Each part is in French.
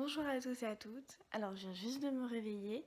Bonjour à tous et à toutes, alors je viens juste de me réveiller,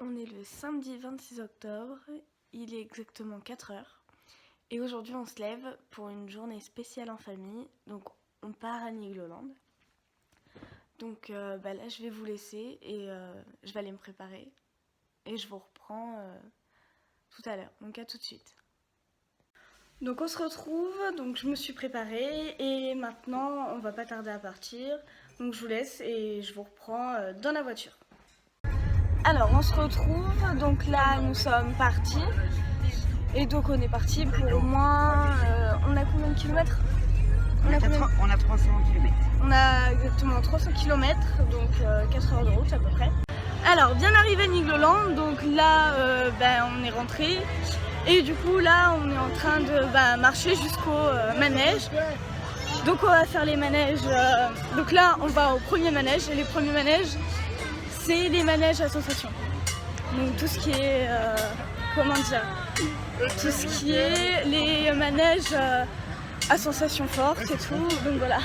on est le samedi 26 octobre, il est exactement 4 heures et aujourd'hui on se lève pour une journée spéciale en famille, donc on part à Nigloland. Donc là je vais vous laisser et je vais aller me préparer et je vous reprends tout à l'heure, donc à tout de suite. Donc on se retrouve, donc je me suis préparée et maintenant on va pas tarder à partir. Donc je vous laisse et je vous reprends dans la voiture. Alors on se retrouve, donc là nous sommes partis. Et donc on est parti pour au moins, on a combien de kilomètres? On a 300 km. On a exactement 300 km, donc 4 heures de route à peu près. Alors bien arrivé à Nigloland, donc là on est rentré. Et du coup là on est en train de marcher jusqu'au manège. Donc on va faire les manèges, donc là on va au premier manège et les premiers manèges c'est les manèges à sensation. Donc tout ce qui est, tout ce qui est les manèges à sensation forte et tout, donc voilà.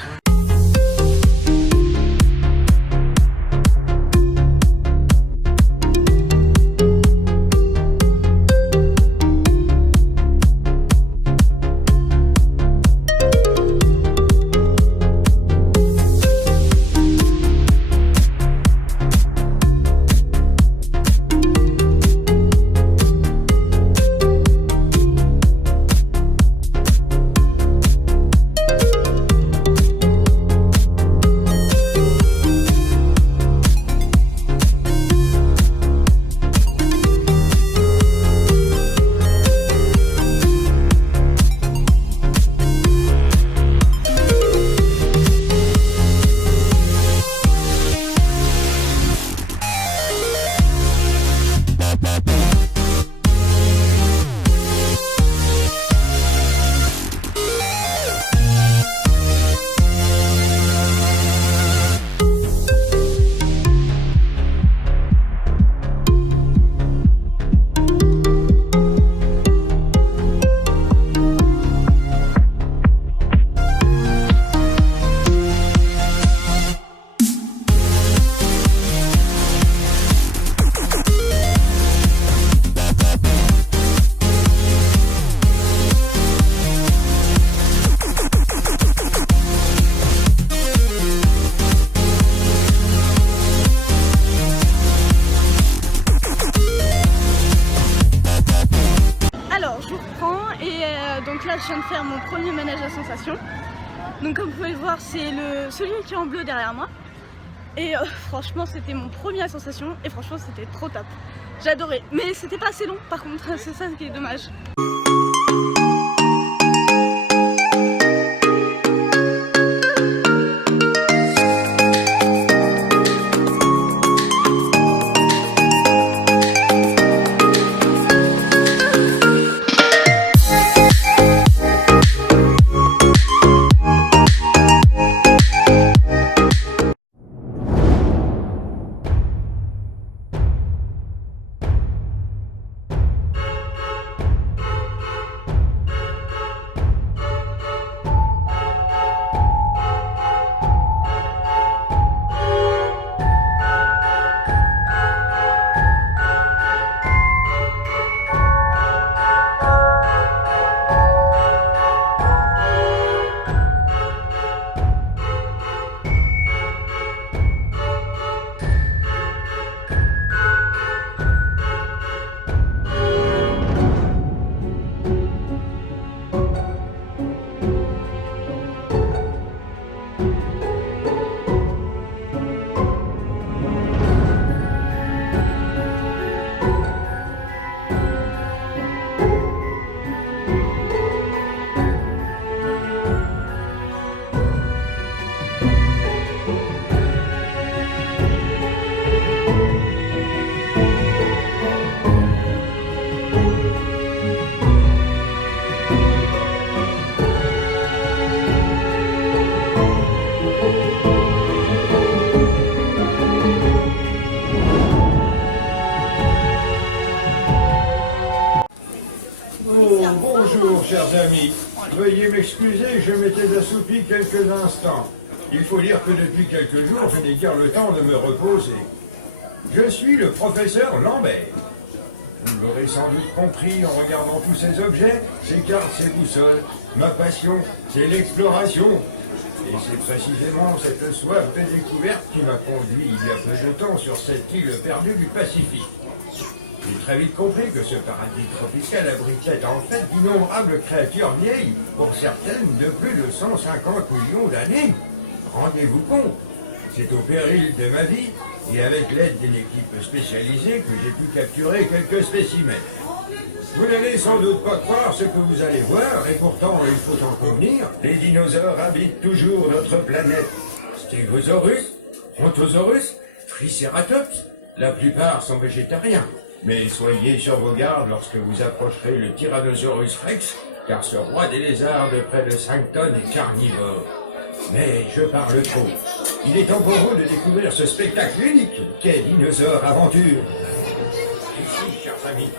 Donc là je viens de faire mon premier manège à sensation. Donc comme vous pouvez le voir c'est celui qui est en bleu derrière moi. Et franchement c'était mon premier à sensation et franchement c'était trop top. J'ai adoré, mais c'était pas assez long par contre, c'est ça qui est dommage. Bonjour chers amis, veuillez m'excuser, je m'étais assoupi quelques instants. Il faut dire que depuis quelques jours, je n'ai guère le temps de me reposer. Je suis le professeur Lambert. Vous l'aurez sans doute compris en regardant tous ces objets, ces cartes, ces boussoles. Ma passion, c'est l'exploration. Et c'est précisément cette soif de découverte qui m'a conduit il y a peu de temps sur cette île perdue du Pacifique. J'ai très vite compris que ce paradis tropical abritait en fait d'innombrables créatures vieilles, pour certaines de plus de 150 millions d'années. Rendez-vous compte, c'est au péril de ma vie et avec l'aide d'une équipe spécialisée que j'ai pu capturer quelques spécimens. Vous n'allez sans doute pas croire ce que vous allez voir, et pourtant il faut en convenir, les dinosaures habitent toujours notre planète. Stégosaurus, Brontosaurus, Triceratops, la plupart sont végétariens. Mais soyez sur vos gardes lorsque vous approcherez le Tyrannosaurus Rex, car ce roi des lézards de près de 5 tonnes est carnivore. Mais je parle trop. Il est temps pour vous de découvrir ce spectacle unique qu'est Dinosaure Aventure. Ici, chers amis.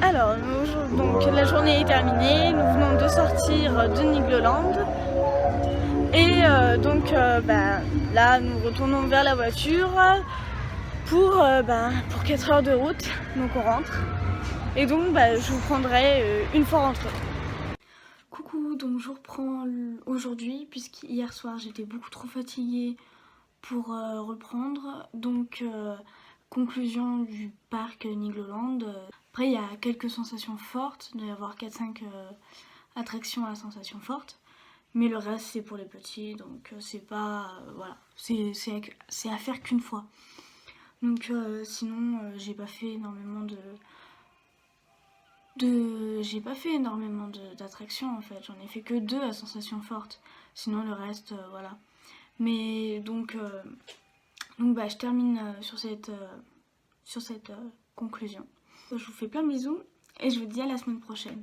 Alors, donc la journée est terminée, nous venons de sortir de Nigloland et là nous retournons vers la voiture pour 4 heures de route, donc on rentre et donc je vous prendrai une fois rentré. Coucou, donc je reprends aujourd'hui puisqu'hier soir j'étais beaucoup trop fatiguée pour reprendre, donc conclusion du parc Nigloland. Après il y a quelques sensations fortes, il doit y avoir 4-5 attractions à sensations fortes, mais le reste c'est pour les petits, donc c'est pas voilà, c'est à faire qu'une fois. Donc sinon j'ai pas fait énormément J'ai pas fait énormément d'attractions en fait, j'en ai fait que 2 à sensations fortes, sinon le reste, voilà. Mais donc bah, je termine sur cette conclusion. Je vous fais plein de bisous et je vous dis à la semaine prochaine.